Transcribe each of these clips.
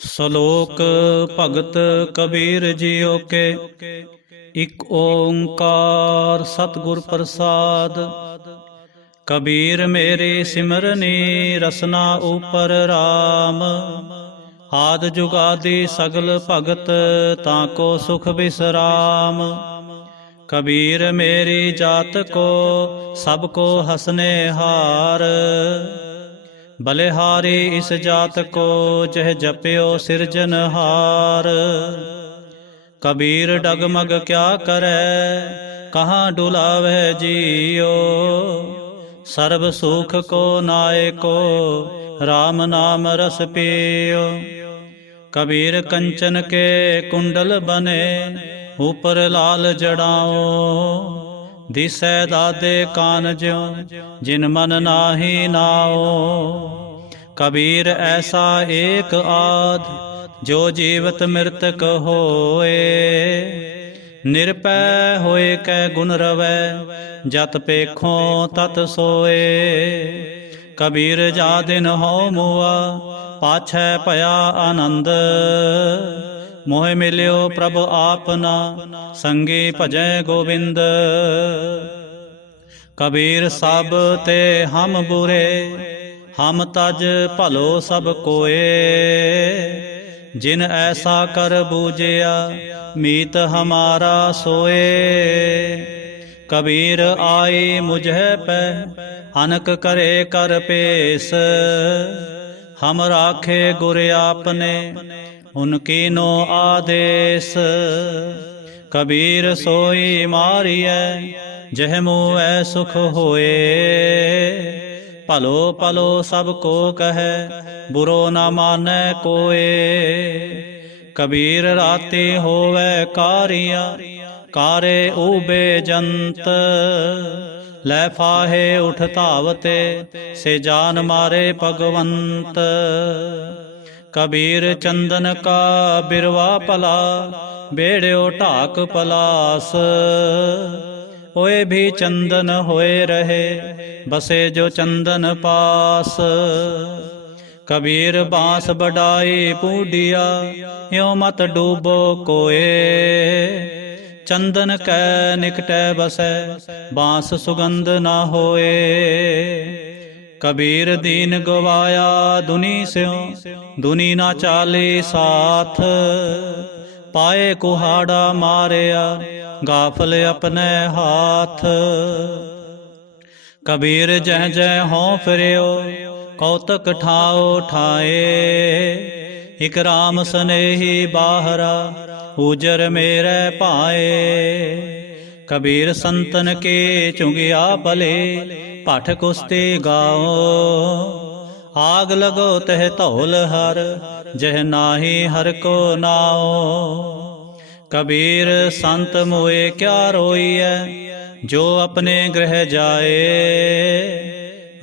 ਸ਼ਲੋਕ ਭਗਤ ਕਬੀਰ ਜੀਓ ਕੇ। ਇਕ ਓੰਕਾਰ ਸਤਿਗੁਰ ਪ੍ਰਸਾਦ। ਕਬੀਰ ਮੇਰੇ ਸਿਮਰਨੀ ਰਸਨਾ ਉਪਰ ਰਾਮ। ਆਦ ਜੁਗਾਦਿ ਸਗਲ ਭਗਤ ਤਾਂ ਕੋ ਸੁਖ ਬਿਸਰਾਮ। ਕਬੀਰ ਮੇਰੀ ਜਾਤ ਕੋ ਸਭ ਕੋ ਹਸਨੇ ਹਾਰ। ਬਲਿਹਾਰੀ ਇਸ ਜਾਤ ਕੋ ਜਹ ਜਪਿਓ ਸਿਰਜਨਹਾਰ। ਕਬੀਰ ਡਗਮਗ ਕਿਆ ਕਰੈ ਕਹਾਂ ਡੁਲਾਵੈ ਜੀਓ। ਸਰਬ ਸੁਖ ਕੋ ਨਾਇਕੋ RAM ਨਾਮ ਰਸ ਪੀਓ। ਕਬੀਰ ਕੰਚਨ ਕੇ ਕੁੰਡਲ ਬਨੇ ਉਪਰ ਲਾਲ ਜੜਾਓ। ਦਿਸੈ ਦਾਦੇ ਕਾਨ ਜਿਉ ਜਿਨ ਮਨ ਨਾਹੀ ਨਾਓ। ਕਬੀਰ ਐਸਾ ਏਕ ਆਦ ਜੋ ਜੀਵਤ ਮਿਰਤਕ ਹੋਏ। ਨਿਰਪੈ ਹੋਏ ਕੈ ਗੁਣ ਰਵੈ ਜਤ ਪੇਖੋਂ ਤਤ ਸੋਏ। ਕਬੀਰ ਜਾ ਦਿਨ ਹਉ ਮੁਆ ਪਾਛੈ ਭਇਆ ਆਨੰਦ। ਮੋਹਿ ਮਿਲਿਓ ਪ੍ਰਭ ਆਪਨਾ ਸੰਗੀ ਭਜੈ ਗੋਬਿੰਦ। ਕਬੀਰ ਸਭ ਤੇ ਹਮ ਬੁਰੇ ਹਮ ਤਜ ਭਲੋ ਸਭ ਕੋਏ। ਜਿਨ ਐਸਾ ਕਰ ਬੂਝਿਆ ਮੀਤ ਹਮਾਰਾ ਸੋਏ। ਕਬੀਰ ਆਈ ਮੁਝੈ ਪੈ ਅਨਕ ਕਰੇ ਕਰ ਪੇਸ। ਹਮ ਰਾਖੇ ਗੁਰ ਆਪਨੇ ਉਨਕੀਨੋ ਆਦੇਸ। ਕਬੀਰ ਸੋਈ ਮਾਰੀਐ ਜਹ ਮੂਐ ਸੁਖ ਹੋਏ। ਭਲੋ ਭਲੋ ਸਭ ਕੋ ਕਹੈ ਬੁਰੋ ਨਾ ਮਾਨੈ ਕੋਏ। ਕਬੀਰ ਰਾਤੀ ਹੋਵੈ ਕਾਰੀਆ ਕਾਰੇ ਊਬੇ ਜੰਤ। ਲੈ ਫਾਹੇ ਉਠ ਧਾਵਤੇ ਸੇ ਜਾਨ ਮਾਰੇ ਭਗਵੰਤ। ਕਬੀਰ ਚੰਦਨ ਕਾ ਬਿਰਵਾ ਭਲਾ ਬੇੜਿਓ ਢਾਕ ਪਲਾਸ। ਹੋਏ ਵੀ ਚੰਦਨ ਹੋਏ ਰਹੇ ਬਸੇ ਜੋ ਚੰਦਨ ਪਾਸ। ਕਬੀਰ ਬਾਂਸ ਬਡਾਈ ਪੂਡਿਆ ਇਉ ਮਤ ਡੂਬੋ ਕੋਏ। ਚੰਦਨ ਕੈ ਨਿਕਟੈ ਬਸੈ ਬਾਂਸ ਸੁਗੰਧ ਨਾ ਹੋਏ। ਕਬੀਰ ਦੀਨ ਗਵਾਇਆ ਦੁਨੀ ਸਿਉ ਦੁਨੀ ਨਾ ਚਾਲੇ ਸਾਥ। ਪਾਏ ਕੁਹਾੜਾ ਮਾਰਿਆ ਗਾਫਲ ਆਪਣੇ ਹਾਥ। ਕਬੀਰ ਜਹ ਜਹ ਹੋਂ ਫਿਰਿਓ ਕੌਤਕ ਠਾਓ ਠਾਏ। ਇਕ ਰਾਮ ਸਨੇਹੀ ਬਾਹਰਾ ਉਜਰ ਮੇਰੇ ਭਾਏ। ਕਬੀਰ ਸੰਤਨ ਕੇ ਚੁੰਗਿਆ ਭਲੇ ਪਾਠ ਕੁਸਤੀ ਗਾਓ। ਆਗ ਲਗੋ ਤਹ ਧੌਲ ਹਰ ਜਹ ਨਾਹੀ ਹਰ ਕੋ ਨਾਓ। ਕਬੀਰ ਸੰਤ ਮੋਏ ਕਿਆ ਰੋਈਐ ਜੋ ਆਪਣੇ ਗ੍ਰਹਿ ਜਾਏ।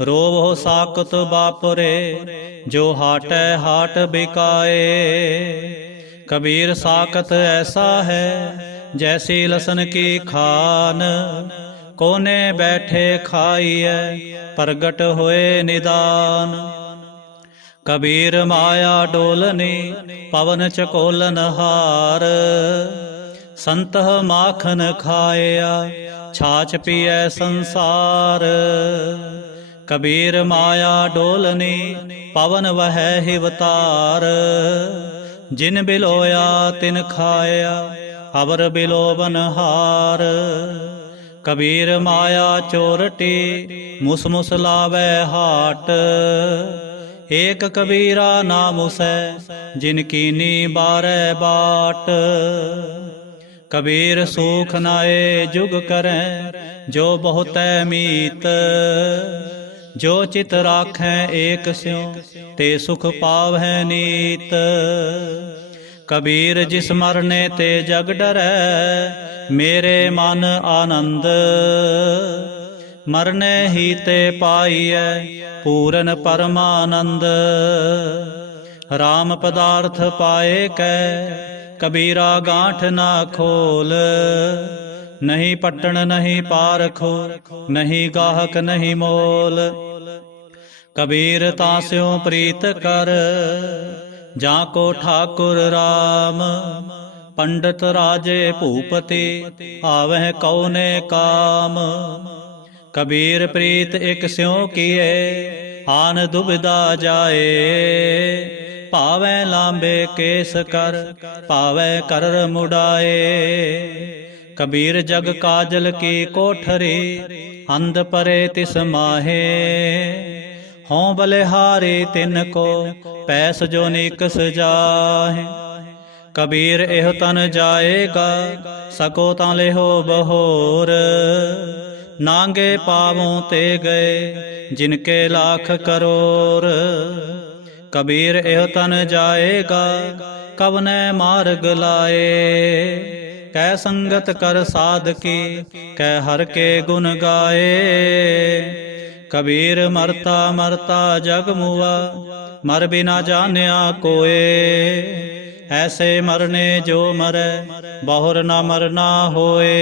ਰੋਵੋ ਸਾਕਤ ਬਾਪਰੇ ਜੋ ਹਾਟੈ ਹਾਟ ਬਿਕਾਏ। ਕਬੀਰ ਸਾਕਤ ਐਸਾ ਹੈ ਜੈਸੀ ਲਸਨ ਕੀ ਖਾਨ। ਕੋਨੇ ਬੈਠੇ ਖਾਈਐ ਪ੍ਰਗਟ ਹੋਏ ਨਿਦਾਨ। ਕਬੀਰ ਮਾਇਆ ਡੋਲਨੀ ਪਵਨ ਚਕੋਲਨ ਹਾਰ। ਸੰਤਹ ਮਾਖਨ ਖਾਇਆ ਛਾਛ ਪੀਐ ਸੰਸਾਰ। ਕਬੀਰ ਮਾਇਆ ਡੋਲਨੀ ਪਵਨ ਵਹੈ ਹਿਵਤਾਰ। ਜਿਨ ਬਿਲੋਇਆ ਤਿਨ ਖਾਇਆ ਅਵਰ ਬਿਲੋਵਨ ਹਾਰ। ਕਬੀਰ ਮਾਇਆ ਚੋਰਟੀ ਮੁਸ ਮੁਸ ਲਾਵੈ ਹਾਟ। ਏਕ ਕਬੀਰਾ ਨਾਮੁਸੈ ਜਿਨ ਕੀਨੀ ਬਾਰੈ ਬਾਟ। ਕਬੀਰ ਸੂਖ ਨਾਏ ਜੁਗ ਕਰੈ ਜੋ ਬਹੁਤੈ ਮੀਤ। ਜੋ ਚਿਤ ਰਾਖੈ ਏਕ ਸਿਉ ਤੇ ਸੁਖ ਪਾਵਹਿ ਨੀਤ। ਕਬੀਰ ਜਿਸ ਮਰਨੇ ਤੇ ਜਗ ਡਰੈ ਮੇਰੇ ਮਨ ਆਨੰਦ। ਮਰਨੇ ਹੀ ਤੇ ਪਾਈਐ ਪੂਰਨ ਪਰਮਾਨੰਦ। RAM ਪਦਾਰਥ ਪਾਏ ਕੈ ਕਬੀਰਾ ਗਾਂਠ ਨਾ ਖੋਲ। ਨਹੀਂ ਪਟਣ ਨਹੀਂ ਪਾਰਖੋ ਨਹੀਂ ਗਾਹਕ ਨਹੀਂ ਮੋਲ। ਕਬੀਰ ਤਾਸਿਓ ਪ੍ਰੀਤ ਕਰ जाको ठाकुर राम पंडित राजे भूपति आवह कौने काम। कबीर प्रीत एक स्यों किए आन दुविधा जाए। पावै लांबे केस कर पावै कर मुड़ाए। कबीर जग काजल की कोठरी अंध परे तिस माहे। हों बलिहारी तिनको पैस जो निकस जाहे। कबीर एह तन जाएगा सको तां लेहो बहोर। नांगे पावों ते गए जिनके लाख करोड़। कबीर एह तन जाएगा कवने मार्ग लाए। कै संगत कर साधकी कै हर के गुण गाए। कबीर मरता मरता जग मुआ मर बिना जानिया कोय। ऐसे मरने जो मरै बहुर न मरना होए।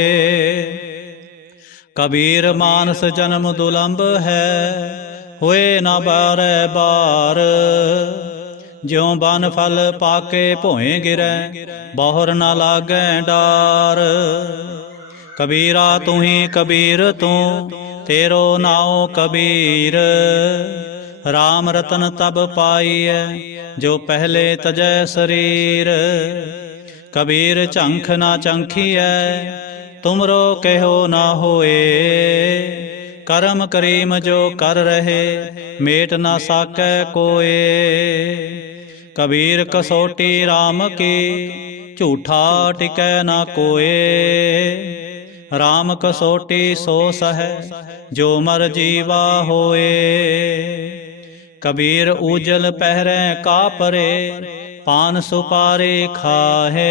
कबीर मानस जन्म दुलंब है होए न बारै बार। ज्यों बन फल पाके भोए गिरै बहुर न लागै डार। कबीरा तू ही कबीर तू तेरो नाओ कबीर। राम रतन तब पाईऐ जो पहले तजै शरीर। कबीर झंख ना चंखीऐ तुमरो कहो ना होए। करम करीम जो कर रहे मेट ना साकै कोय। कबीर कसोटी राम की झूठा टिकै ना कोय। राम कसोटी सो सह जो मर जीवा होए। कबीर ऊजल पहरै का परे पान सुपारी खाहे।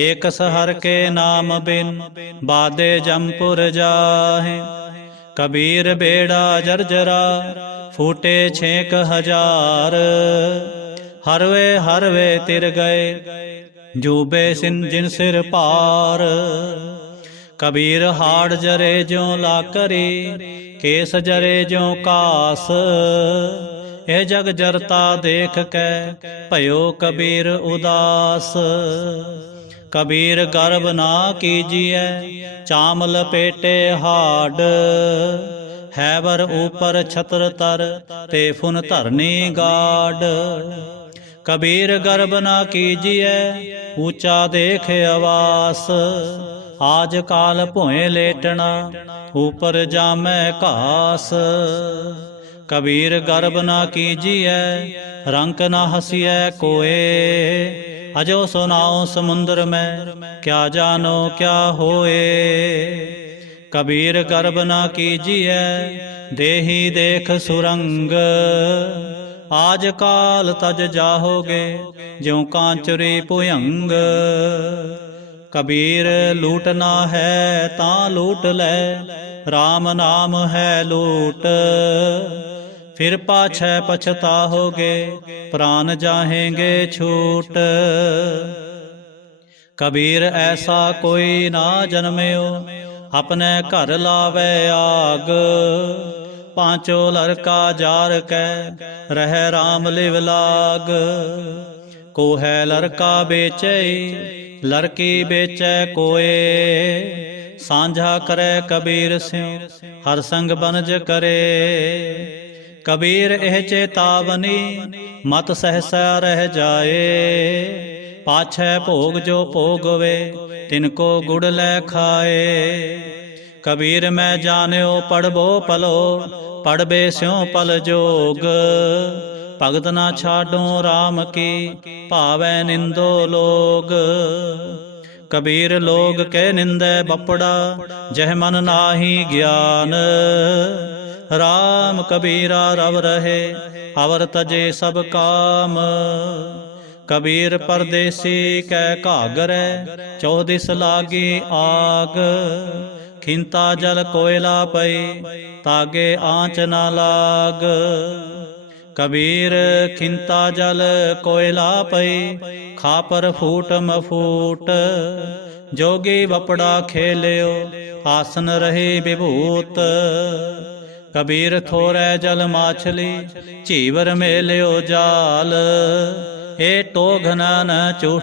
एक सहर के नाम बिन बादे जमपुर जाहे। कबीर बेड़ा जर्जरा फूटे 6,000। हरवे हरवे तिर गए जूबे जिन सिर पार। कबीर हाड़ जरे ज्यों लाकरी केस जरे ज्यों कास। ए जग जरता देख कै भयो कबीर उदास। कबीर गर्भ ना कीजिए चाम लपेटे हाड। हैबर ऊपर छत्र तर ते फुन धरनी गाड। कबीर गर्भ ना कीजिए ऊंचा देख आवास। आज काल भोए लेटना ऊपर जामै घास। कबीर गर्भ ना कीजिए रंक ना हंसिए कोय। अजो सुनाओ समुद्र में क्या जानो क्या होए। कबीर गर्भ ना कीजिए देही देख सुरंग। आज काल तज जाहोगे ज्यों कांचुरी भुयंग। कबीर लूटना है तां लूट ले राम नाम है लूट। फिर पाछै पछताओगे प्राण जाहेंगे छूट। कबीर ऐसा कोई ना जन्म्यो अपने घर लावे आग। पांचों लड़का जार कै रह राम लिव लाग। को है लड़का बेचे लड़की बेचे कोय। सांझा करे कबीर स्यों हर संग बनज करे। कबीर एह चेतावनी मत सहसा रह जाए। पाछै भोग जो भोगवे तिनको गुड़ लै खाए। कबीर मैं जान्यो पढ़बो पलो पढ़बे स्यों पल जोग। भगत ना छाडो राम की भावै निंदो लोग। कबीर लोग के निंदै बपड़ा जह मन नाहि ज्ञान। राम कबीरा रव रहे अवर तजे सब काम। कबीर परदेसी कै घागरै चौदिस लागी आग। खिंता जल कोयला पई तागे आँच ना लाग। कबीर खिंता जल कोयला पई खापर फूट मफूट। जोगी बपड़ा खेलियो आसन रही विभूत। कबीर थोरै जल माछली, चीवर मेल्यो जाल। ए टोघ न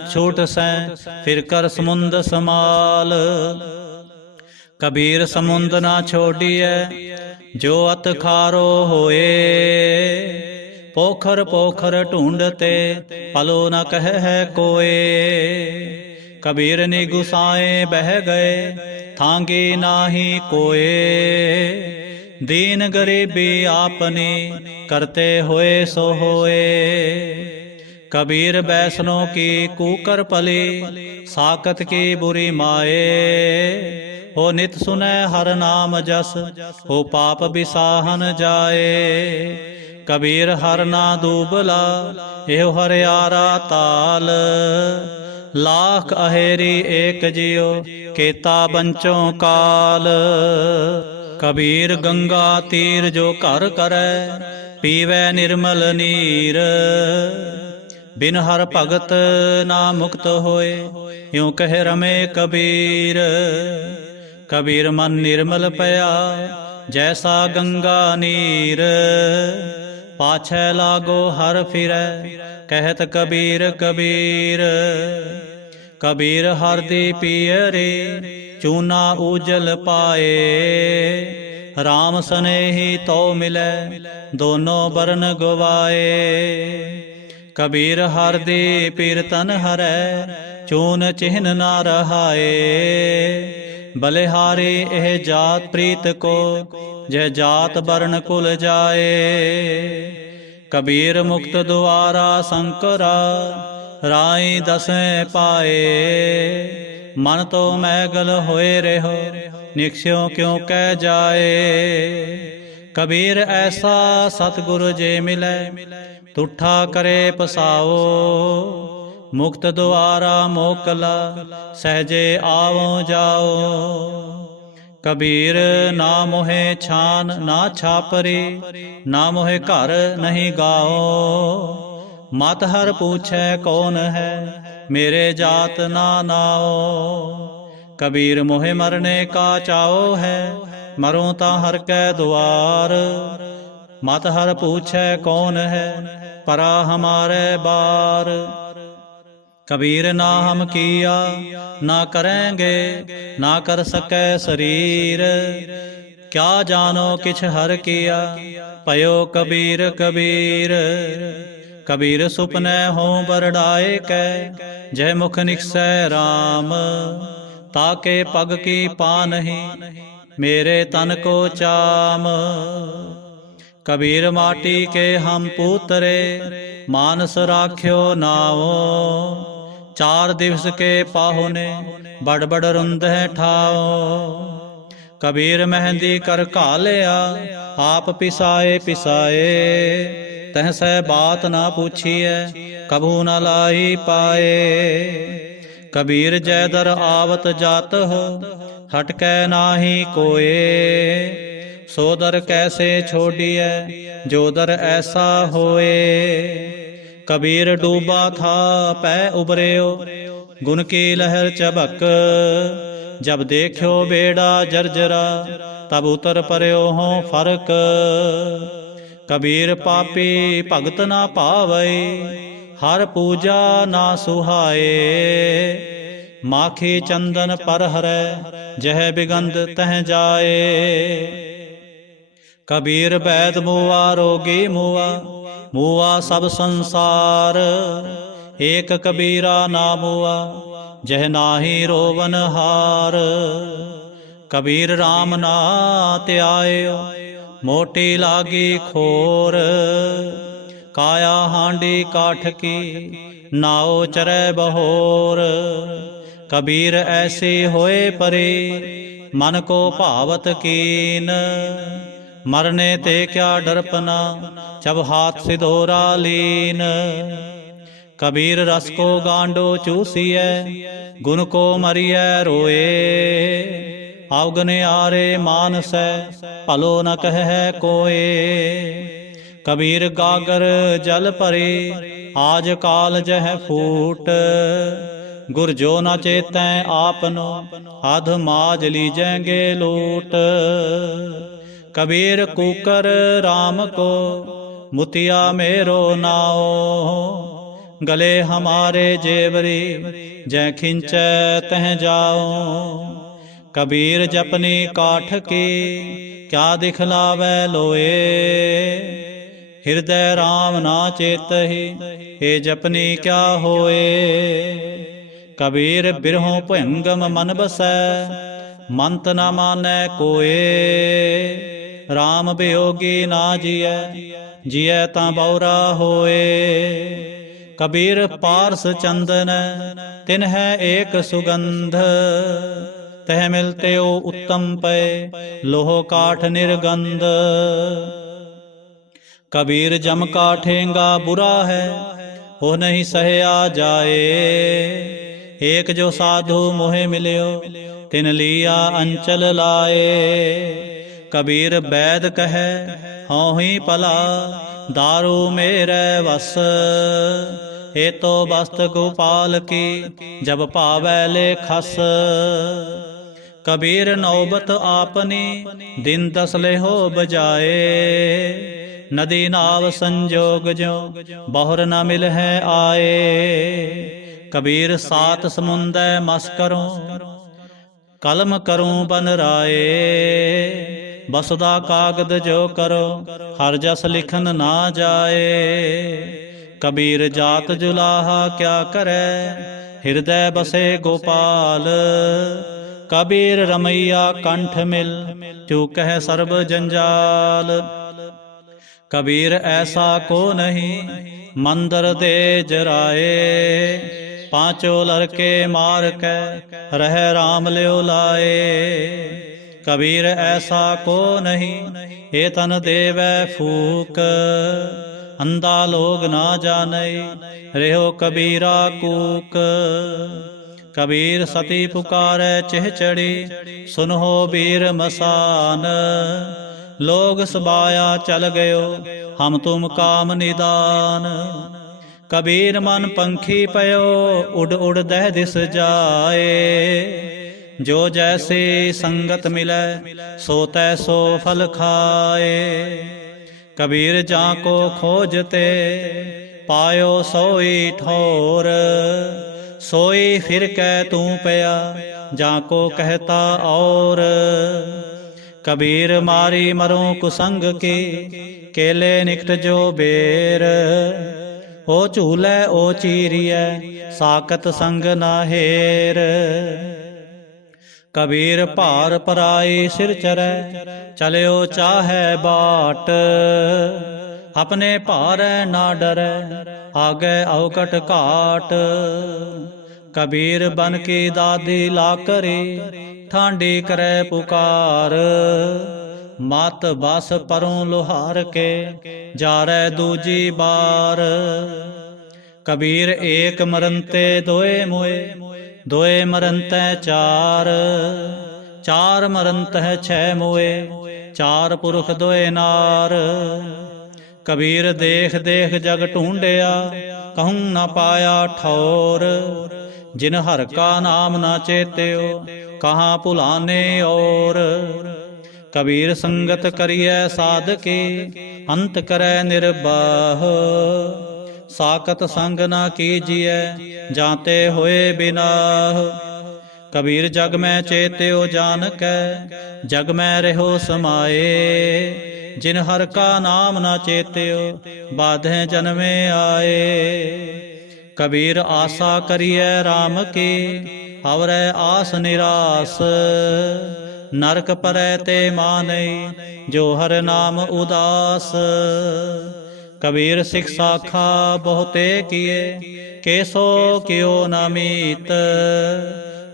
छूट सैं, फिर कर समुंद समाल। कबीर समुंद ना छोड़िए, जो अत खारो होए। पोखर पोखर ढूंढते, पलो न कह है कोय। कबीर नि गुसाए बह गए, थांगी नाही कोय। दीन गरीबी आपनी, करते होए सो होए। कबीर बैसनों की कूकर पली, साकत की बुरी माए। हो नित सुनै हर नाम जस, हो पाप बिसाहन जाए। कबीर हर ना दूबला, एहो हरियारा ताल। लाख अहेरी एक जियो, केता बंचों काल। कबीर गंगा तीर जो घर करे, पीवै निर्मल नीर। बिन हर भगत ना मुक्त होए, यूं कह रमे कबीर। कबीर मन निर्मल पया, जैसा गंगा नीर। पाछै लागो हर फिरै, कहत कबीर कबीर। कबीर हर दी पियरे, चूना उजल पाए। राम सनेही तो मिलै, दोनों बरन गवाए। कबीर हर दी पीरतन हरै, चून चिन्ह ना रहाए। बलिहारी एह जात प्रीत को, जह जात बरन कुल जाए। कबीर मुक्त द्वारा शंकरा, राई दसें पाए। मन तो मैगल होए रहो, निक्ष्यों क्यों कह जाए। कबीर ऐसा सतगुरु जे मिलै, तुठा करे पसाओ। मुक्त द्वारा मोकला, सहजे आवो जाओ। कबीर ना मोहे छान ना छापरी, ना मोहे घर नहीं गाओ। मत हर पूछै कौन है, मेरे जात ना नाओ। कबीर मोहे मरने का चाओ है, मरूं ता हर कै द्वार। मत हर पूछै कौन है, परा हमारे बार। कबीर ना हम किया, ना करेंगे, ना कर सकै शरीर। क्या जानो किछ हर किया, पयो कबीर कबीर। कबीर सुपने हो बरडाए कै, जय मुख निकसै राम। ताके पग की पा नहीं, मेरे तन को चाम। कबीर माटी के हम पूतरे, मानस राख्यो नाओ। 4 दिवस के पाहुने, बड़ बड़ रुंदे ठाओ। कबीर मेहंदी कर घालिया, आप पिसाए पिसाए। तह सै बात ना पूछिए, कभू न लाई पाए। कबीर जैदर आवत जात हो, हटकै नाही कोय। सो दर कैसे छोड़िए, जो दर ऐसा होए। कबीर डूबा था पै उबरियो, गुन की लहर चबक। जब देखियो बेड़ा जर्जरा, तब उतर पर्यो हो फर्क। कबीर पापी भगत ना पावै, हर पूजा ना सुहाए। माखी चंदन पर हरै, जह बिगंध तह जाए। कबीर बैद मुआ रोगी मुआ, मुआ सब संसार। एक कबीरा ना मुआ, जह नाहि रोवन हार। कबीर राम ना त्यायो, मोटी लागी खोर। काया हांडी काठ की, नाओ चरै बहोर। कबीर ऐसी होए परी, मन को भावत कीन। मरने ते क्या डरपना, जब हाथ सिधोरा लीन। कबीर रस को गांडो चूसिए, गुण को मरिए रोए। अवगने आरे मानसै, भलो न कह कोय। कबीर गागर जल परी, आज काल जह फूट। गुर जो न चेतै आपनो, अध माज लीजेंगे लूट। कबीर कूकर राम को मुतिया मेरो नाओ। गले हमारे जेवरी जय खिंचै तह जाओ। कबीर जपनी काठ की क्या दिखलावै लोए। हृदय राम ना चेतहि हे जपनी क्या होए। कबीर बिरहों भयंगम मन बसै मंत न मानै कोए। राम वियोगी ना जियै जियै तां बौरा होए। कबीर पारस चंदन तिन है एक सुगंध। तह मिलते ओ उत्तम पै लोह काठ निर्गंध। कबीर जम का ठेंगा बुरा है हो नहीं सहया जाए। एक जो साधु मोहे मिल्यो तिन लिया अंचल लाए। कबीर बैद कहे हाँ ही पला दारू मेरे वस। हे तो बस्त गोपाल की जब पावै ले खस। कबीर नौबत आपनी दिन दस ले हो बजाए। नदी नाव संजोग जो बहुर न मिल है आए। कबीर सात समुंदर मस करूं कलम करूं बन राए। बसुदा कागद जो करो हर जस लिखन ना जाए। कबीर जात जुलाहा क्या करे हृदय बसे गोपाल। कबीर रमैया कंठ मिल चूकह सर्ब जंजाल। कबीर ऐसा को नहीं मंदर दे जराए। पांचों लड़के मार के रह राम ल्यो लाए। कबीर ऐसा को नहीं हे तन देवै फूक। अंधा लोग ना जाने रहो कबीरा कूक। कबीर सती पुकारै चिह चढ़ी सुनहो बीर मसान। लोग सबाया चल गयो हम तुम काम निदान। कबीर मन पंखी पयो उड़ उड़ दह दिस जाए। जो जैसे संगत मिलै सो तैसो फल खाए। कबीर जाको खोजते पायो सोई ठोर। सोई फिर कै तू पया जाको कहता और। कबीर मारी मरूं कुसंग की केले निकट जो बेर। ओ झूलै ओ चीरिय साकत संग ना हेर। कबीर भार पराई सिर चरै चलियो चाहे बाट। अपने भारै ना डरै आगे अवकट घाट। कबीर बन की दादी ला करी ठांडी करे पुकार। मत बस परों लोहार के जारै दूजी बार। कबीर एक मरनते दोए मोए दोए मरनते चार। चार मरनत है छह मोए चार पुरख दोए नार। कबीर देख देख जग ढूंढिया कहूँ न पाया ठौर। जिन हर का नाम न चेत्यो कहाँ भुलाने और। कबीर संगत करिए साधके अंत करे निर्बाह। साकत संग न कीजिए जाते हुए बिनाह। कबीर जग में चेत्यो जान के जग में रहो समाए। जिन हर का नाम न चेत्यो बाधे जन्मे आए। कबीर आशा करिए राम की हवरै आस निरास। नरक परै ते मानै जो हर नाम उदास। कबीर शिक्षा खा बहुते किए केसो कियो न मीत।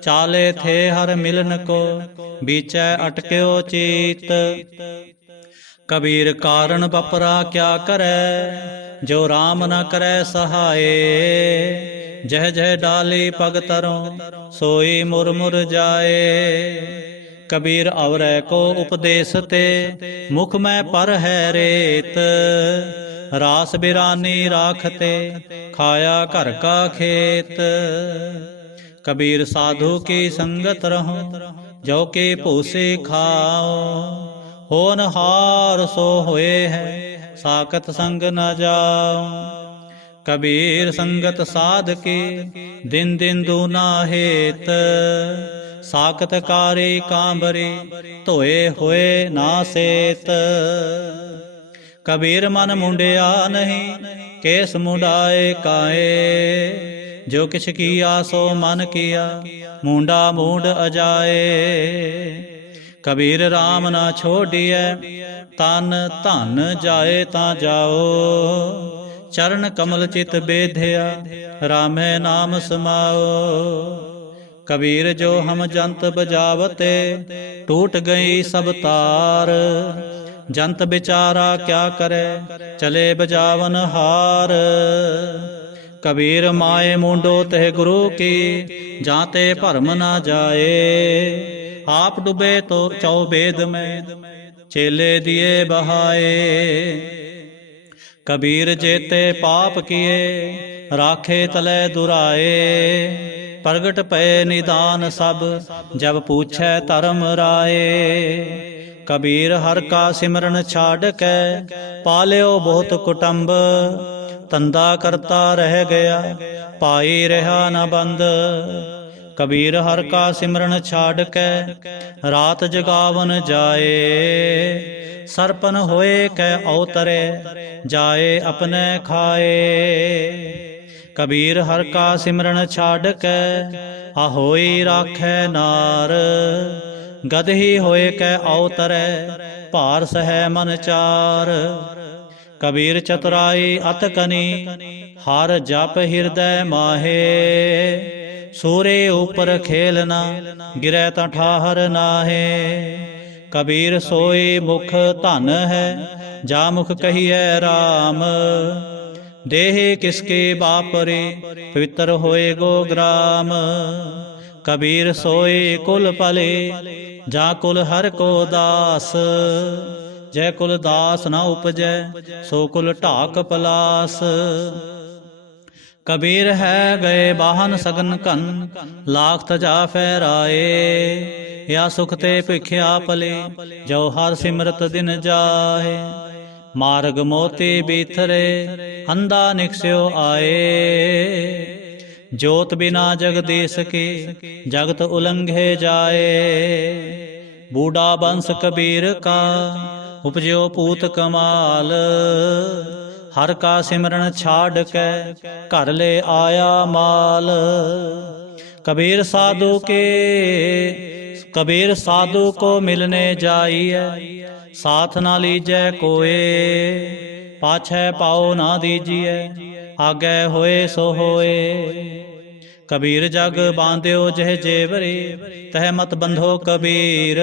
चाले थे हर मिलन को बीचै अटक्यो चीत। कबीर कारण बपरा क्या करे जो राम न करे सहाय। जह जह डाली पग तरों सोई मुर मुर जाए। कबीर अवरै को उपदेश ते मुख में पर है रेत। रास बिरानी राखते खाया घर का खेत। कबीर साधु की संगत रहो जो के पोसे खाओ। ਹੋਨਹਾਰ ਸੋ ਹੋਏ ਹੈ, ਸਾਖਤ ਸੰਗ ਨ ਜਾਉ। ਕਬੀਰ ਸੰਗਤ ਸਾਧ ਕੀ, ਦਿਨ ਦਿਨ ਦੂਨਾ ਹੇਤ, ਸਾਖਤ ਕਾਰੀ ਕਾਂਬਰੀ, ਧੋਏ ਹੋਏ ਨਾ ਸੇਤ। ਕਬੀਰ ਮਨ ਮੁੰਡਿਆ ਨਹੀਂ, ਕੇਸ ਮੁੰਡਾਏ ਕਾਏ, ਜੋ ਕਿਛ ਕੀਆ ਸੋ ਮਨ ਕੀਆ, ਮੁੰਡਾ ਮੂੰਡ ਅਜਾਏ। ਕਬੀਰ ਰਾਮ ਨਾ ਛੋਡੀਐ, ਤਨ ਧਨ ਜਾਏ ਤਾਂ ਜਾਓ, ਚਰਨ ਕਮਲ ਚਿਤ ਬੇਧਿਆ, ਰਾਮੈ ਨਾਮ ਸਮਾਓ। ਕਬੀਰ ਜੋ ਹਮ ਜੰਤ ਬਜਾਵਤੇ, ਟੂਟ ਗਈ ਸਭ ਤਾਰ, ਜੰਤ ਵਿਚਾਰਾ ਕਿਆ ਕਰੇ, ਚਲੇ ਬਜਾਵਨ ਹਾਰ। ਕਬੀਰ ਮਾਏ ਮੁੰਡੋ ਤਹਿ ਗੁਰੂ ਕੀ, ਜਾਂ ਤੇ ਭਰਮ ਨਾ ਜਾਏ, ਆਪ ਡੁਬੇ ਤੋ ਚਉ ਬੇਦ ਮੈਂ, ਚੇਲੇ ਦੀਏ ਬਹਾਏ। ਕਬੀਰ ਜੇਤੇ ਪਾਪ ਕੀਏ, ਰਾਖੇ ਤਲੇ ਦੁਰਾਏ, ਪ੍ਰਗਟ ਪਏ ਨਿਦਾਨ ਸਭ, ਜਬ ਪੂਛੈ ਧਰਮ ਰਾਏ। ਕਬੀਰ ਹਰ ਕਾ ਸਿਮਰਨ ਛਾੜ ਕੇ, ਪਾਲਿਓ ਬਹੁਤ ਕੁਟੰਬ, ਧੰਦਾ ਕਰਤਾ ਰਹਿ ਗਿਆ, ਪਾਈ ਰਿਹਾ ਨ ਬੰਦ। ਕਬੀਰ ਹਰ ਕਾ ਸਿਮਰਨ ਛਾੜ ਕੇ, ਰਾਤ ਜਗਾਵਨ ਜਾਏ, ਸਰਪਨ ਹੋਏ ਕੈ ਅਵਤਰੇ, ਜਾਏ ਆਪਣੇ ਖਾਏ। ਕਬੀਰ ਹਰ ਕਾ ਸਿਮਰਨ ਛਾੜ ਕੇ, ਆਹੋਈ ਰਾਖੈ ਨਾਰ, ਗਦਹੀ ਹੋਏ ਕੈ ਅਵਤਰੇ, ਭਾਰ ਸਹਿ ਮਨ ਚਾਰ। ਕਬੀਰ ਚਤੁਰਾਈ ਅਤ ਕਨੀ, ਹਰ ਜਪ ਹਿਰਦੈ ਮਾਹੇ, ਸੂਰੇ ਉਪਰ ਖੇਲਨਾ, ਗਿਰੈ ਤਾਂ ਠਾਹਰ ਨਾਹੇ। ਕਬੀਰ ਸੋਈ ਮੁਖ ਧਨ ਹੈ, ਜਾ ਮੁਖ ਕਹੀਐ ਰਾਮ, ਦੇਹ ਕਿਸਕੇ ਬਾਪਰੇ, ਪਵਿੱਤਰ ਹੋਏ ਗੋ ਗ੍ਰਾਮ। ਕਬੀਰ ਸੋਈ ਕੁਲ ਪਲੇ, ਜਾ ਕੁਲ ਹਰ ਕੋ ਦਾਸ, ਜੈ ਕੁਲ ਦਾਸ ਨ ਉਪਜੈ, ਸੋ ਕੁਲ ਢਾਕ ਪਲਾਸ। ਕਬੀਰ ਹੈ ਗਏ ਬਾਹਨ ਸਗਨ ਘਨ, ਲਾਖ ਤਜਾ ਫਹਿਰਾਏ, ਯਾ ਸੁਖ ਤੇ ਭਿਖਿਆ ਪਲੇ, ਜੋ ਹਰ ਸਿਮਰਤ ਦਿਨ ਜਾਏ। ਮਾਰਗ ਮੋਤੀ ਬੀਥਰੇ, ਅੰਧਾ ਨਿਕਸਿਓ ਆਏ, ਜੋਤ ਬਿਨਾ ਜਗਦੀਸ਼ ਕੀ, ਜਗਤ ਉਲੰਘੇ ਜਾਏ। ਬੂਢਾ ਬੰਸ ਕਬੀਰ ਕਾ, ਉਪਜਿਓ ਪੂਤ ਕਮਾਲ, ਹਰ ਕਾ ਸਿਮਰਨ ਛਾੜ ਕੇ, ਘਰ ਲੈ ਆਇਆ ਮਾਲ। ਕਬੀਰ ਸਾਧੂ ਕੇ, ਕਬੀਰ ਸਾਧੂ ਕੋ ਮਿਲਨੇ ਜਾਈਐ, ਸਾਥ ਨਾ ਲੀਜੈ ਕੋਏ, ਪਾਛੈ ਪਾਉ ਨਾ ਦੀਜੀਐ, ਆਗੇ ਹੋਏ ਸੋ ਹੋਏ। ਕਬੀਰ ਜਗ ਬਾਂਧਿਓ ਜਹ ਜੇਵਰੀ, ਤਹ ਮਤ ਬੰਧੋ ਕਬੀਰ,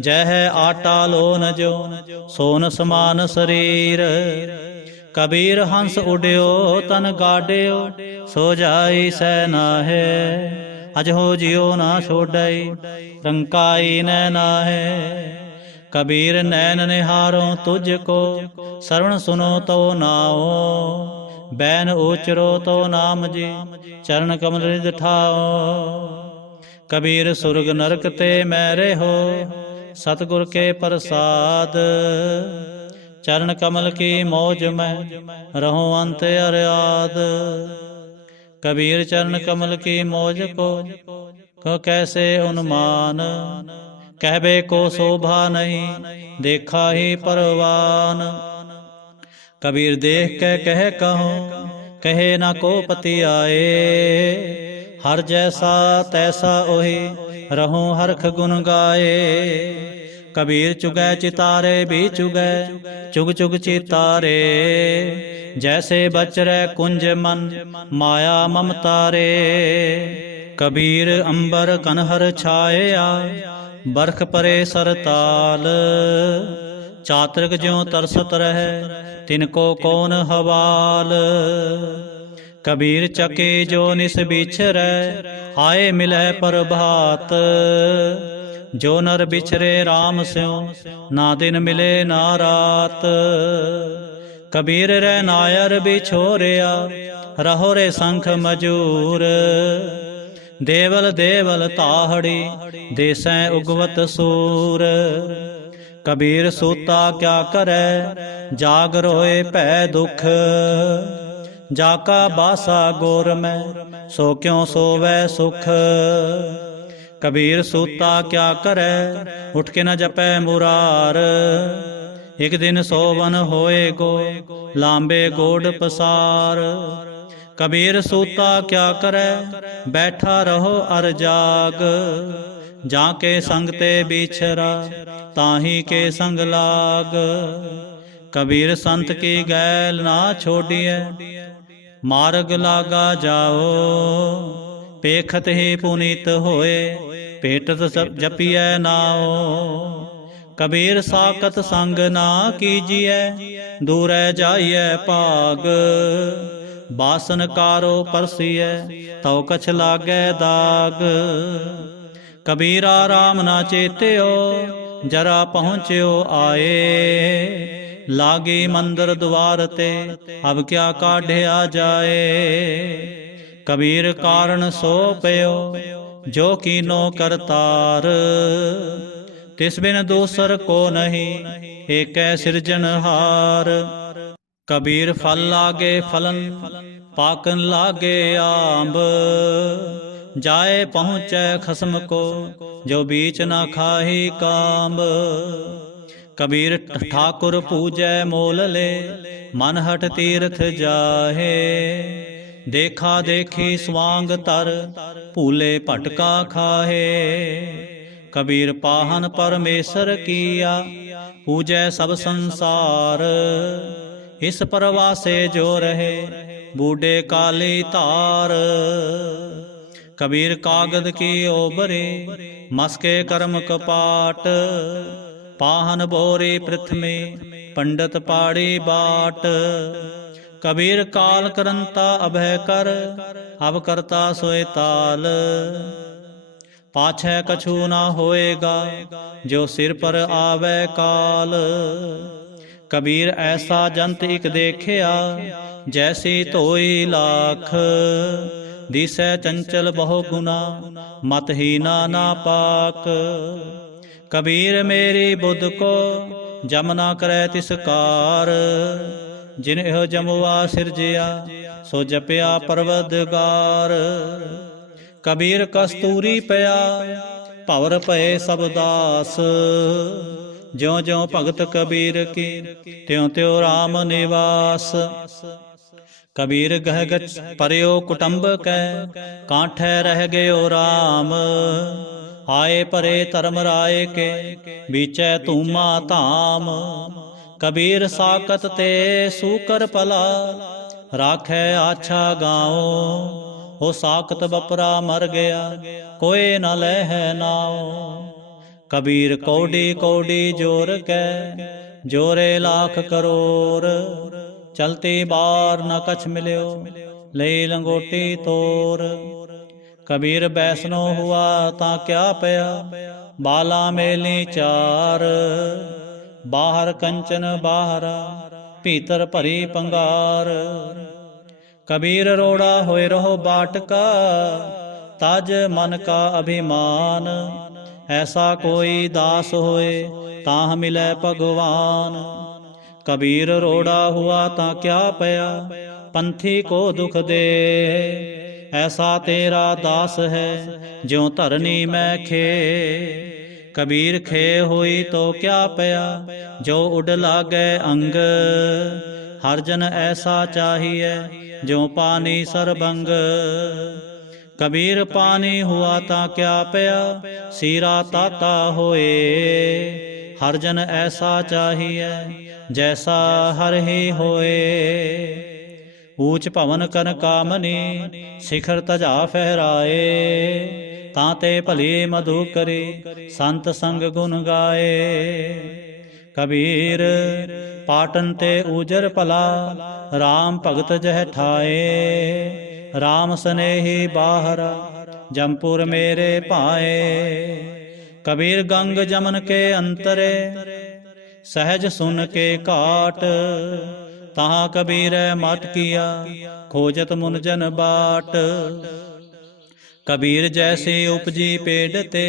ਜਹ ਆਟਾ ਲੋ ਨ ਜੋ, ਸੋਨ ਸਮਾਨ ਸਰੀਰ। ਕਬੀਰ ਹੰਸ ਉਡਿਓ ਤਨ ਗਾਡਿਓ, ਸੋ ਜਾਈ ਸੈ ਨਾਹੈ, ਅਜ ਹੋ ਜਿਉ ਨਾ ਛੋਡਈ, ਰੰਕਾਈ ਨੈ ਨਾਹੈ। ਕਬੀਰ ਨੈਣ ਨਿਹਾਰੋ ਤੁਝ ਕੋ, ਸਰਵਣ ਸੁਨੋ ਤੋ ਨਾਓ, ਬੈਨ ਉਚਰੋ ਤੋ ਨਾਮ ਜੀ, ਚਰਨ ਕਮਲ ਰਿਦ ਠਾਓ। ਕਬੀਰ ਸੁਰਗ ਨਰਕ ਤੇ ਮੈਂ ਰਹੋ, ਸਤਿਗੁਰ ਕੇ ਪ੍ਰਸਾਦ, ਚਰਨ ਕਮਲ ਕੀ ਮੌਜ ਮੈਂ, ਰਹੋ ਅੰਤ ਅਰਿਆਦ। ਕਬੀਰ ਚਰਨ ਕਮਲ ਕੀ ਮੌਜ ਕੋ ਕੈਸੇ ਉਨਮਾਨ, ਕਹਿਬੇ ਕੋ ਸ਼ੋਭਾ ਨਹੀਂ, ਦੇਖਾ ਹੀ ਪਰਵਾਨ। ਕਬੀਰ ਦੇਖ ਕੇ ਕਹਿ ਕਹੋ, ਕਹੇ ਨਾ ਕੋ ਪਤੀ ਆਏ, ਹਰ ਜੈਸਾ ਤੈਸਾ ਉਹੀ, ਰਹੋ ਹਰਖ ਗੁਣ ਗਾਏ। ਕਬੀਰ ਚੁਗੈ ਚਿਤਾਰੇ ਵੀ ਚੁਗੈ, ਚੁਗ ਚੁਗ ਚਿਤਾਰੇ, ਜੈਸੇ ਬਚਰੈ ਕੁੰਜ ਮਨ, ਮਾਇਆ ਮਮਤਾਰੇ। ਕਬੀਰ ਅੰਬਰ ਕਨਹਰ ਛਾਇਆ, ਬਰਖ ਪਰੇ ਸਰਤਾਲ, ਚਾਤ੍ਰਿਕ ਜਿਉ ਤਰਸਤ ਰਹਿ, ਤਿਨ ਕੋ ਕੌਣ ਹਵਾਲ। ਕਬੀਰ ਚੱਕੇ ਜੋ ਨਿਸ ਵਿਛਰੈ, ਆਏ ਮਿਲੈ ਪ੍ਰਭਾਤ, ਜੋ ਨਰ ਵਿਛਰੇ RAM ਸਿਉ, ਨਾ ਦਿਨ ਮਿਲੇ ਨਾ ਰਾਤ। ਕਬੀਰ ਰਹਿ ਨਾਇਰ ਵਿਛੋਰਿਆ, ਰਹੋ ਰੇ ਸੰਖ ਮਜੂਰ, ਦੇਵਲ ਦੇਵਲ ਤਾਹੜੀ, ਦੇਸੈ ਉਗਵਤ ਸੂਰ। कबीर सूता क्या करे, जाग रोए भै दुख। जाका बासा गोर में, सो क्यों सोवै सुख। कबीर सूता क्या करे, उठ के न जपै मुरार। एक दिन सोवन होए गो, लांबे गोड पसार। कबीर सूता क्या करे, बैठा रहो अर जाग। जाके संग ते बिछरा, ताही के संग लाग। कबीर संत की गैल ना छोड़िए, मार्ग लागा जाओ। पेखत ही पुनीत होए, पेटत जपिए नाओ। कबीर साकत संग ना कीजिए, दूरै जाइए भाग। बासन कारो परसिए, तौ कछ लागै दाग। कबीरा राम ना चेत्यो, जरा पहुँच्यो आए। लागी मंदिर द्वार ते, अब क्या काढ़िया जाए। कबीर कारण सो पयो, जो कीनो करतार। तिस बिन दूसर को नहीं, एकै सिरजनहार। कबीर फल लागे फलन, पाकन लागे आंब। जाए पहुँचै खसम को, जो बीच न खाही कांब। कबीर ठाकुर पूजै मोल ले, मन हट तीर्थ जाहे। देखा देखी स्वांग तर, भूले भटका खाहे। कबीर पाहन परमेश्वर किया, पूजै सब संसार। इस परवासे जो रहे, बूढ़े काली तार। कबीर कागद की ओबरे, मस्के कर्म कपाट। पाहन बोरी पृथ्वी, पंडित पाड़ी बाट। कबीर काल करंता अभय कर, अब करता सोए ताल। पाछै कछु ना होएगा, जो सिर पर आवे काल। कबीर ऐसा जंत इक देखिया, जैसी धोई लाख। दिसै चंचल बहु गुना, मतहीना ना पाक। कबीर मेरी बुध को, जम ना करे तिस कार। जिन एहो जमुआ सिरजिया, सो जपिया परवदगार। कबीर कस्तूरी पया, भवर भये सब दास। ज्यों ज्यों भगत कबीर की, त्यों त्यों राम निवास। कबीर गह गच परयो कुटुंब कै, कांठै रह गयो राम। आए परे धर्म राय के, बीचै धूमा धाम। कबीर साकत ते सूकर पला, राखै आछा गाँव। हो साकत बपरा मर गया, कोई न लहै नाओ। कबीर कौड़ी कौड़ी जोर कै, जोरे लाख करोड़। चलती बार न कछ मिल्यो, लई लंगोटी तोर। कबीर बैसनो हुआ तां क्या पया, बाला मेली चार। बाहर कंचन बाहरा, भीतर भरी पंगार। कबीर रोड़ा होए रहो बाटका, तज मन का अभिमान। ऐसा कोई दास होए, ताह मिलै भगवान। कबीर रोड़ा हुआ तां क्या पया, पंथी को दुख दे। ऐसा तेरा दास है, ज्यों धरनी में खे। कबीर खे हुई तो क्या पया, जो उड लागै अंग। हर जन ऐसा चाहिए, ज्यों पानी सरबंग। कबीर पानी हुआ ता क्या पया, सीरा ताता होए। हर जन ऐसा चाहिए, जैसा हर ही होए। ऊंच भवन कन कामनी, शिखर तजा फहराए। ताते भली मधु करी, संत संग गुण गाए। कबीर पाटन ते ऊजर भला, राम भगत जह ठाए। राम स्नेही बाहरा, जमपुर मेरे पाए। कबीर गंग जमन के अंतरे, सहज सुन के काट। तहाँ कबीर मट किया, खोजत मुन जन बाट। कबीर जैसी उपजी पेड़ ते,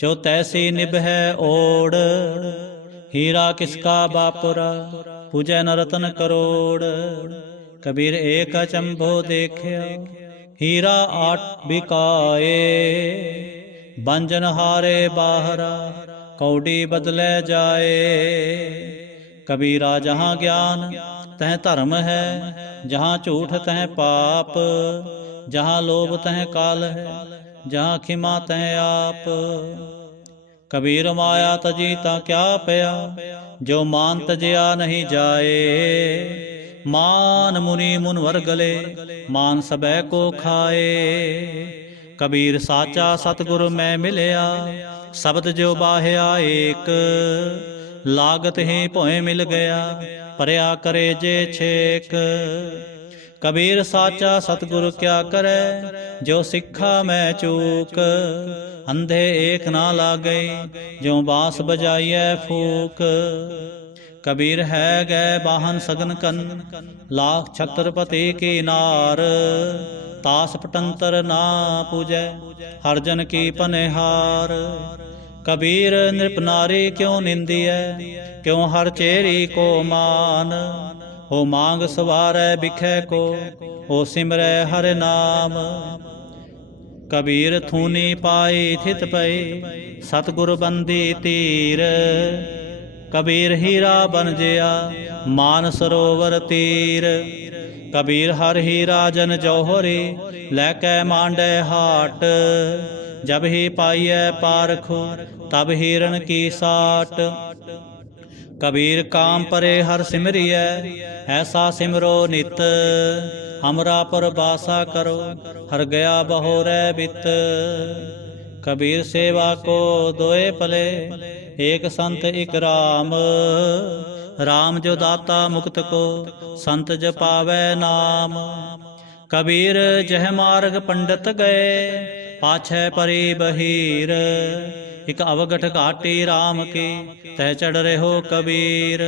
जो तैसी निभै ओड़। हीरा किसका बापुरा, पूजै न रतन करोड़। कबीर एक अचंभो देखिया, हीरा आठ बिकाए। बंजन हारे बाहरा, कौडी बदलै जाए। कबीरा जहाँ ज्ञान तह धर्म है, जहाँ झूठ तह पाप। जहाँ लोभ तह काल है, जहाँ खिमा तह आप। कबीर माया तजी ता क्या पया, जो मान तजया नहीं जाए। मान मुनि मुनवर गले, मान सबै को खाए। कबीर साचा सतगुरु मैं मिलया, शब्द जो बाह्या एक। लागत ही भोए मिल गया, परया करे जे छेक। कबीर साचा सतगुरु क्या करे, जो सिक्खा मैं चूक। अंधे एक ना लागे, जो बांस बजाइए फूक। कबीर है गए बाहन सगन कन, लाख छत्रपति की नार। तास पटंतर ना पूजै, हर जन की पनिहार। कबीर नृप नारी क्यों निंदिय, क्यों हर चेरी को मान। हो मांग सवारै बिखै को, हो सिमरै हर नाम। कबीर थूनी पाई थित पई, सतगुर बंदी तीर। कबीर हीरा बन जया, मान सरोवर तीर। कबीर हर हीरा जन जौहरी, लैकै मांडै हाट। जब ही पाइयै पारखो, तब हिरण की साट। कबीर काम परे हर सिमरिय, ऐसा सिमरो नित। हमरा पर बासा करो, हर गया बहोरै बित। कबीर सेवा को दोए पले, एक संत एक राम। राम जो दाता मुक्त को, संत जपावै नाम। कबीर जह मार्ग पंडित गए, पाछै परी बहीर। इक अवगठ घाटी राम की, तह चढ़ रहो कबीर।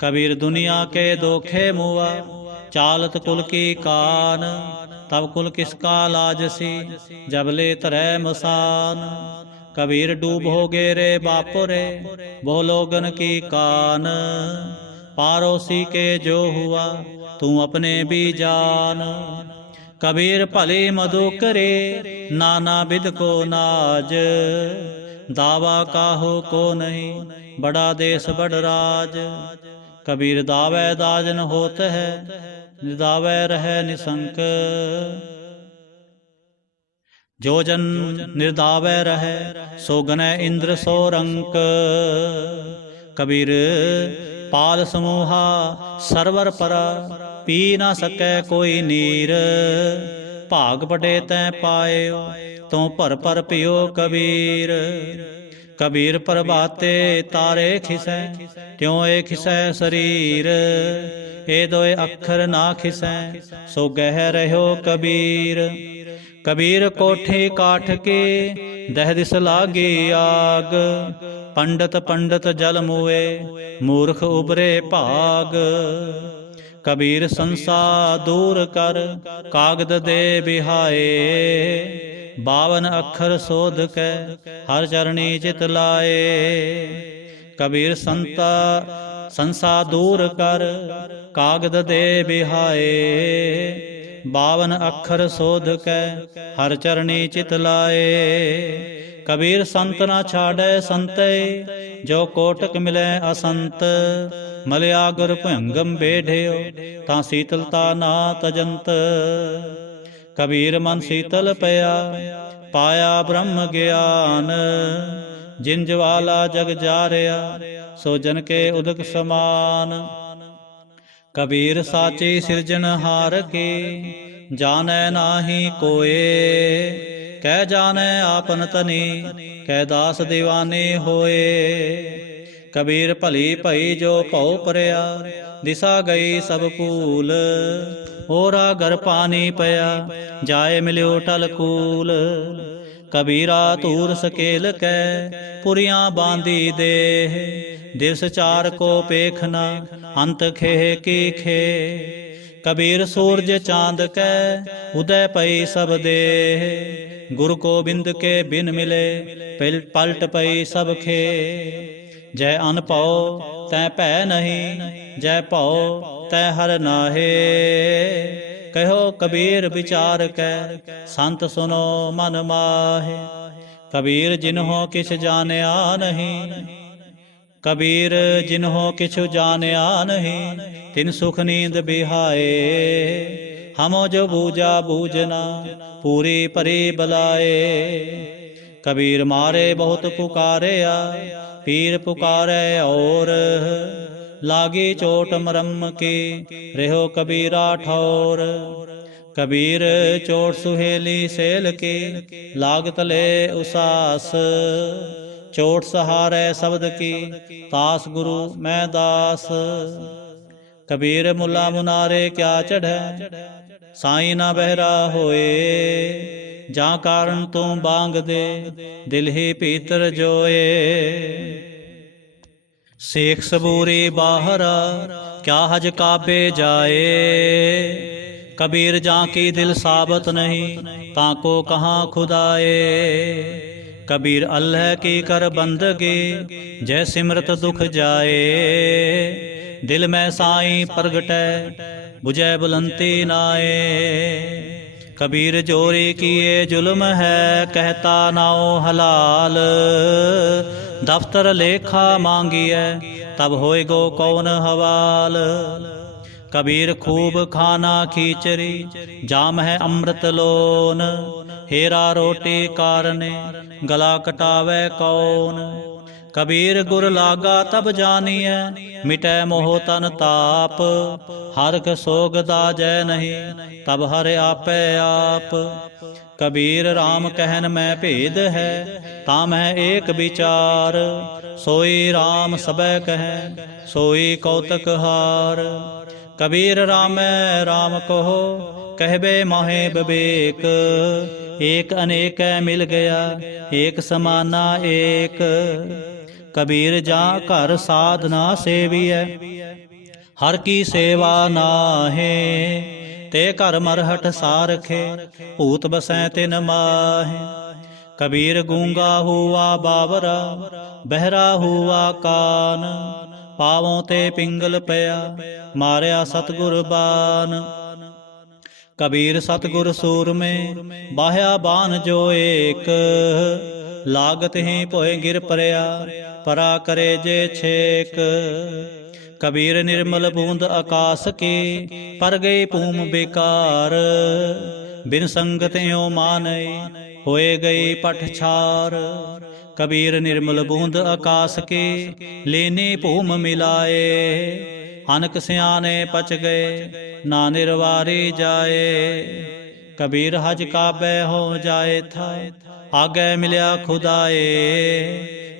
कबीर दुनिया के दोखे मुआ, चालत कुल की कान। तब कुल किसका लाजसी, जब ले तरै मसान। कबीर डूब हो गे रे बापुरे, वो लोगन की कान। पारोसी के जो हुआ, तू अपने भी जान। कबीर भली मधु करे, नाना बिद को नाज। दावा काहो को नहीं, बड़ा देश बड़ राज। कबीर दावै दाज न होत है, निदावै रह निसंक। जो जन निर्दावै रहे, सो गनै इंद्र सो रंक। कबीर पाल समूहा सरवर परा, पी ना सकै कोई नीर। भाग बटे तैं पायो, तू भर भर पियो कबीर। कबीर प्रभाते तारे खिसै, त्यों ए खिसै शरीर। ए दोए अखर ना खिसै, सो गह रहो कबीर। कबीर कोठी काठ के, दह दिस लागी आग। पंडित पंडित जल मुए, मूर्ख उबरे भाग। कबीर संसा दूर कर, कागद दे बिहाए। 52 अखर शोध कै, हर चरणी चित लाए। कबीर संसा दूर कर, कागद दे बिहाए। 52 अखर शोध कै, हर चरणी चित लाए। कबीर संत ना छाड़ै संते, जो कोटक मिलै असंत। मलिया गुर भयंगम बेढ़ियो, ता शीतलता ना तजंत। कबीर मन शीतल पया, पाया ब्रह्म ज्ञान। जिन ज्वाला जग जारिया, सो जन के उदक समान। कबीर साची सिरजनहार की, जानै नाहि कोए। कह जानै आपन तनी, कह दास दीवाने होए। कबीर भली भई जो भौ परया, दिशा गई सब कूल। ओरा घर पानी पया, जाए मिल्यो टल कूल। कबीरा तूर सकेल कै, पुरियां बांधी देह। दिवस चार को पेखना, अंत खेह की खे। कबीर सूरज चांद कै उदय पई सब देह, गुरु गोबिंद के बिन मिले पलट पई सब खे। जय अन पाओ तै भै नहीं, जय पाओ तै हर नाहे। कहो कबीर विचार कै संत सुनो मन माहे। कबीर जिन्हों किछ जानिया नहीं, कबीर जिन्हों किछु जानिया नहीं, तिन सुख नींद बिहाए। हमो जो बूझा बूझना पूरी परी बलाए। कबीर मारे बहुत पुकारे पीर पुकारे और, लागी चोट मरम की रहो कबीरा ठौर। कबीर चोट सुहेली सेल की लागत ले उसास, चोट सहारे शब्द की तास गुरु मैं दास। कबीर मुला मुनारे क्या चढ़ै साई ना बहरा होए। जा कारण तू बांग दे दिल ही पीतर जोए। सेख सबूरी बाहरा क्या हज काबे जाए। कबीर जा की दिल साबत नहीं ताको कहाँ खुदाए। कबीर अल्लाह की कर बंदगी जय सिमरत दुख जाए। दिल में साईं प्रगटै बुझै बुलंती नाए। कबीर जोरी किए जुल्म है कहता नाओ हलाल। दफ्तर लेखा मांगिए तब होए गो कौन हवाल। कबीर खूब खाना खीचरी जाम है अमृत लोन। हेरा रोटी कारने गला कटावे कौन। कबीर गुर लागा तब जानिए मिटै मोह तन ताप। हरख सोग दाजै नहीं तब हर आपे आप। कबीर राम कहन में भेद है ताम है एक विचार। सोई राम सबे कह सोई कौतक हार। कबीर राम राम कहो कहबे माहे विवेक। एक अनेक मिल गया एक समाना एक। कबीर जा घर साधना सेविय हर की सेवा नाहे। ते घर मरहट सारखे भूत बसै तिन माहे। कबीर गूंगा हुआ बावरा बहरा हुआ कान। पावों ते पिंगल पया मारिया सतगुर बान। कबीर सतगुर सूर में बाह्या बान जो एक। लागत ही पोए गिर परया परा करे जे छेक। कबीर निर्मल बूंद आकाश की पर गई पूम बेकार। बिन संगत यो मानई होए गई पठ छार। कबीर निर्मल बूंद आकाश के लेने भूम मिलाए। अनक सियाने पच गए ना निर्वारी जाए। कबीर हज काबे हो जाए था आगे मिलिया खुदाए।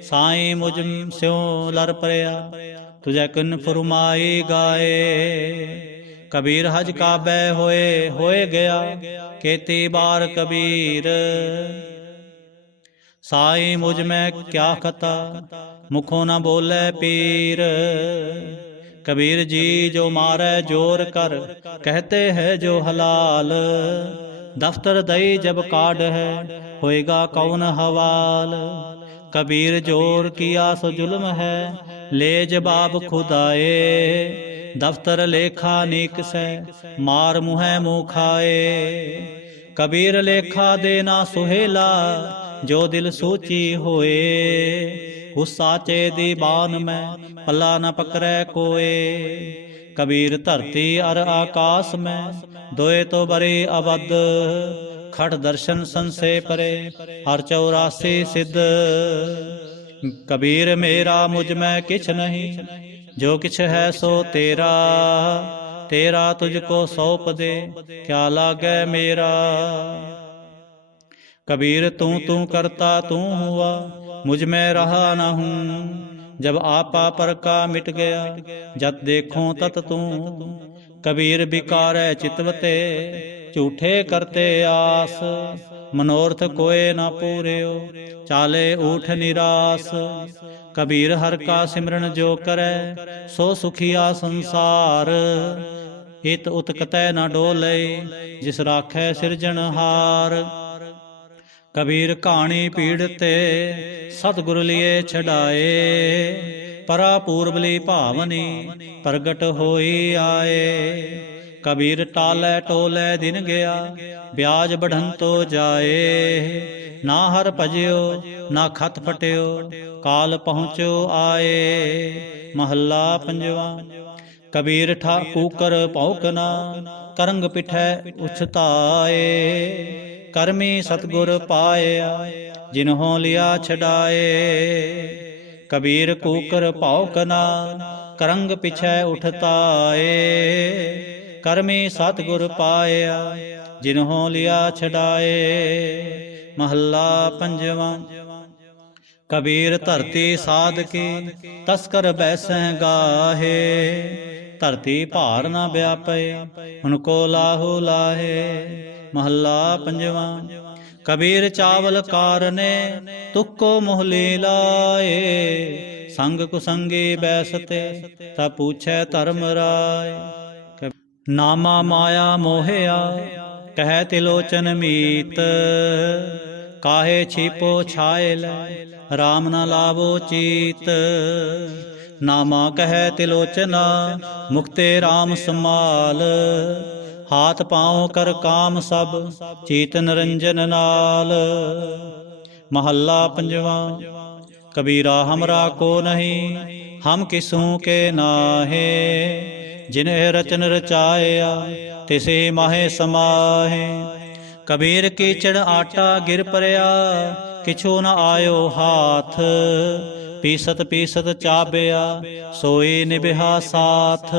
साईं मुझ स्यों लर परया तुझे किन फुरमाई गाए। कबीर हज काबे होए गया केती बार कबीर। साईं मुझ में क्या खता मुखों न बोले पीर। कबीर जी जो मारे जोर कर कहते हैं जो हलाल। दफ्तर दई जब काढ़ है होएगा कौन हवाल। कबीर जोर किया सो जुल्म है ले जवाब खुदाए। दफ्तर लेखा नीक से मार मुँह मुँह खाए। कबीर लेखा देना सुहेला जो दिल सोची होए। उस साचे दी बान में पल्ला न पकड़े कोए। कबीर धरती अर आकाश में दोए तो बरे अबद। खट दर्शन संसे परे हर 84 सिद्ध। कबीर मेरा मुझ में किछ नहीं जो किछ है सो तेरा। तेरा तुझको सौंप दे क्या लागे मेरा। कबीर तू तू करता तू हुआ मुझ में रहा न हूँ। जब आपा पर का मिट गया जत देखो तत तू। कबीर बिकार चितवते झूठे करते आस। मनोरथ कोय न पूर्यो चाले ऊठ निरास। कबीर हर का सिमरन जो करे सो सुखिया संसार। इत उत कतै न डोले, जिस राखै सिरजनहार। कबीर कहानी पीड़ ते सतगुर लिए छड़ाए, परा पूर्वली भावनी प्रगट होई आए। कबीर टालै टोलै दिन गया, ब्याज बढ़ंतो जाए। ना हर भजियो ना खत फटियो, काल पहुँचो आए। महला पंजवा। कबीर ठा कूकर भौंकना, करंग पिठै उछताए। करमी सतगुर पाया, जिन्हों लिया छड़ाए। कबीर कूकर भौंकना, करंग पिछै उठताए। करमी सतगुर पाया, जिन्हों लिया छड़ाए। महला पंजवा। कबीर धरती साध की, तस्कर बैसै गाहे। धरती भार न व्यापे, उनको लाहू लाहे। महला पंजवा। कबीर चावल कारने, तुको मोहली लाए। संग कुसंगी बैसते, ता पूछै धर्म राय। नामा माया मोहया, कह तिलोचन मीत। काहे छिपो छायल, राम न लावो चीत। नामा कह तिलोचना, मुक्ते राम समाल। हाथ पाँव कर काम सब, चीत निरंजन नाल। महला पंजवा। कबीरा हमरा को नहीं, हम किसूं के नाहे। जिन्हें रचन रचाया, तिसे माहे समाहे। कबीर कीचड़ आटा गिर परया, किछु न आयो हाथ। पीसत पीसत चाबिया, सोई निबिहा साथ।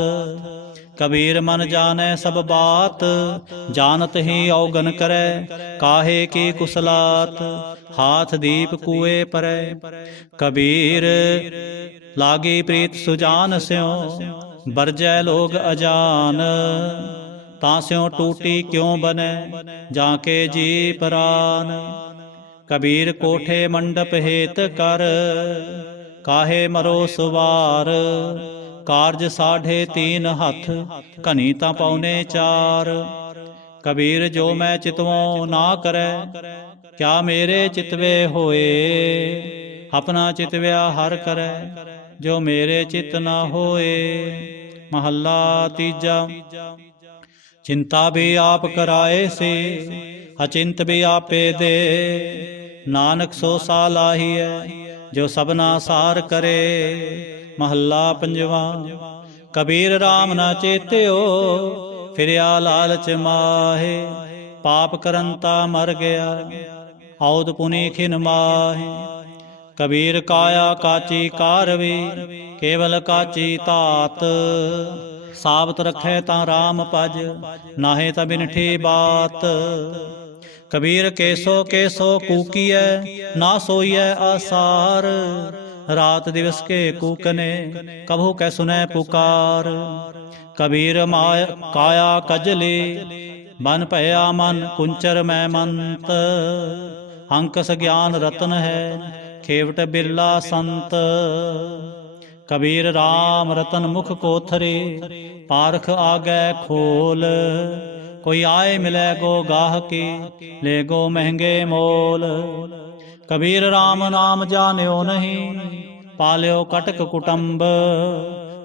कबीर मन जाने सब बात, जानत ही औगन करे। काहे की कुसलात, हाथ दीप कुएं परै। कबीर लागी प्रीत सुजान स्यों, बरजै लोग अजान। तास्यों टूटी क्यों बने, जाके जी प्रान। कबीर कोठे मंडप हेत कर, काहे मरो सुवार। कारज 3.5 हथ, घनी तां पौने 4। कबीर जो मैं चितवों ना करे, क्या मेरे चितवे होए। अपना चितव्या हर करे, जो मेरे चित न होए। महला तीजा। चिंता भी आप कराए से, अचिंत भी आपे दे। नानक सो सालाही है, जो सबना सार करे। महला पंजवा। कबीर राम न चेत्यो, फिरया लालच माहे। पाप करंता मर गया, औद पुनि खिन माहे। कबीर काया काची कारवी, केवल काची तात। साबत रखे तां राम पज, नाहे ता बिनठी बात। कबीर केसो केसो कूकीय, ना सोईय आसार। रात दिवस के कूकने, कभू कै सुनै पुकार। कबीर माया काया कजली, बन भया मन कुंचर मैं मंत। अंकस ज्ञान रतन है, खेवट बिरला संत। कबीर राम रतन मुख कोथरे, पारख आगै खोल। कोई आए मिलै गो गाहकी, ले गो महंगे मोल। कबीर राम नाम जान्यो नहीं, पाल्यो कटक कुटुंब।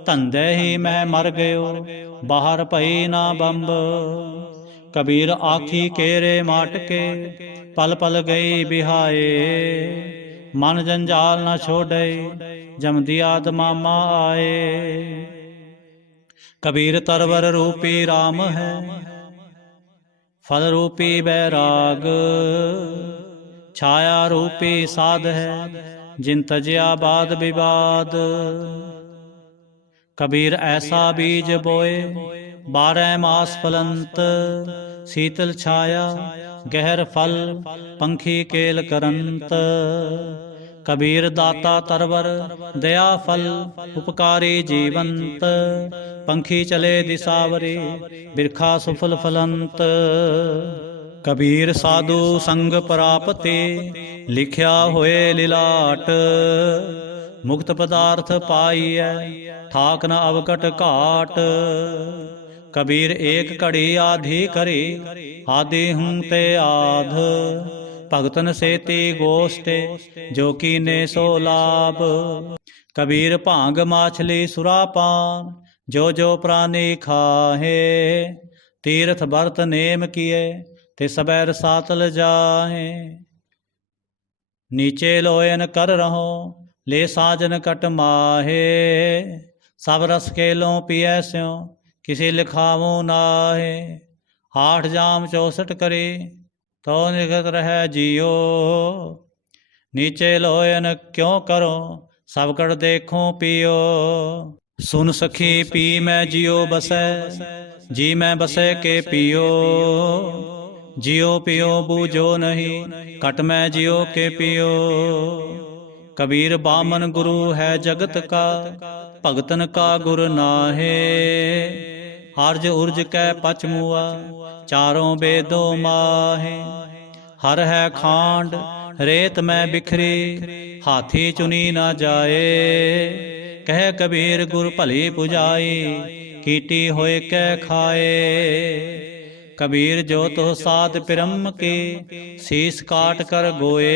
धंधे ही मैं मर गयो, बाहर भई ना बंब। कबीर आखी केरे माटके, पल पल गई बिहाए। मन जंजाल न छोड़े, जम दिया दमामा आए। कबीर तरवर रूपी राम है, फल रूपी बैराग। छाया रूपी साध है, जिन तजया बाद विवाद। कबीर ऐसा बीज बोए, 12 मास फलंत। शीतल छाया गहर फल, पंखी केल करंत। कबीर दाता तरवर दया फल, उपकारी जीवंत। पंखी चले दिसावरी, बिरखा सुफल फलंत। कबीर साधु संग प्रापते, लिखिया होए लिलाट। मुक्त पदार्थ पाइयै, ठाक न अवकट घाट। कबीर एक घड़ी आधी करी, आदि हूँ ते आध। भगतन सेती गोष्ठ, जो कीने सो लाभ। कबीर भांग माछली सुरापान, जो जो प्राणी खाहे। तीर्थ भरत नेम किए, ते सबैर सातल जाहे। नीचे लोयन कर रहो, ले साजन कट माहे। सब रस खेलों पिय स्यों, किसी लिखावो नाहे। 8 जाम 64 करे, तो निगत रह जियो। नीचे लोयन क्यों करो, सब कर देखो पियो। सुन सखी पी मैं जियो बसै, जी मैं बसै के पियो। जियो पियो बूझो नहीं, कट मैं जियो के पियो। कबीर बामन गुरु है जगत का, भगतन का गुर नाहे। अर्ज उर्ज कै पचमुआ, चारों बेदों माहे। हर है खांड रेत में बिखरी, हाथी चुनी ना जाए। कह कबीर गुर भली पुजाई, कीटी होए कै खाए। कबीर जो तो साध पिरम के, शीस काट कर गोए।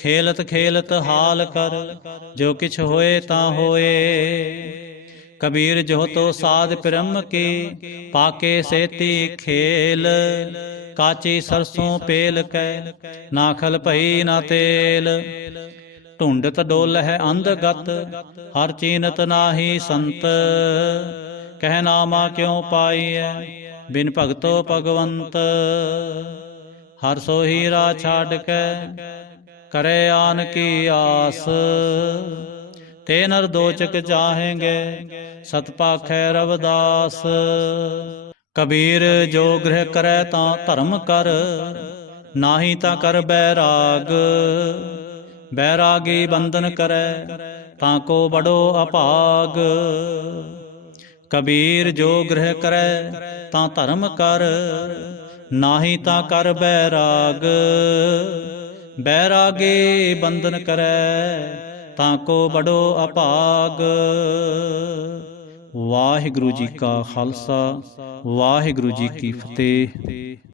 खेलत खेलत हाल कर, जो किछ होए ता होए। कबीर जो तो साध पिरम के, पाके सेती खेल। काची सरसों पेल कै, नाखल भई ना तेल। ढूंढत डोल है अंधगत, हर चीनत नाही संत। कह नामा क्यों पाईਐ, बिन भगतो भगवंत। हर सो हीरा छाड़ कै, करे आन की आस। ते नर दोचक जाहेंगे, सत पाखै रविदास। कबीर जो गृह करे तां धर्म कर, नाही तां कर बैराग। बैरागी बंधन करे, ताको बड़ो अभाग। कबीर जो गृह करे तां धर्म कर, नाही तां कर बैराग। बैरागी बंधन करे, ताको बड़ो अभाग। वाहिगुरु जी का खालसा, वाहिगुरु जी की फतेह।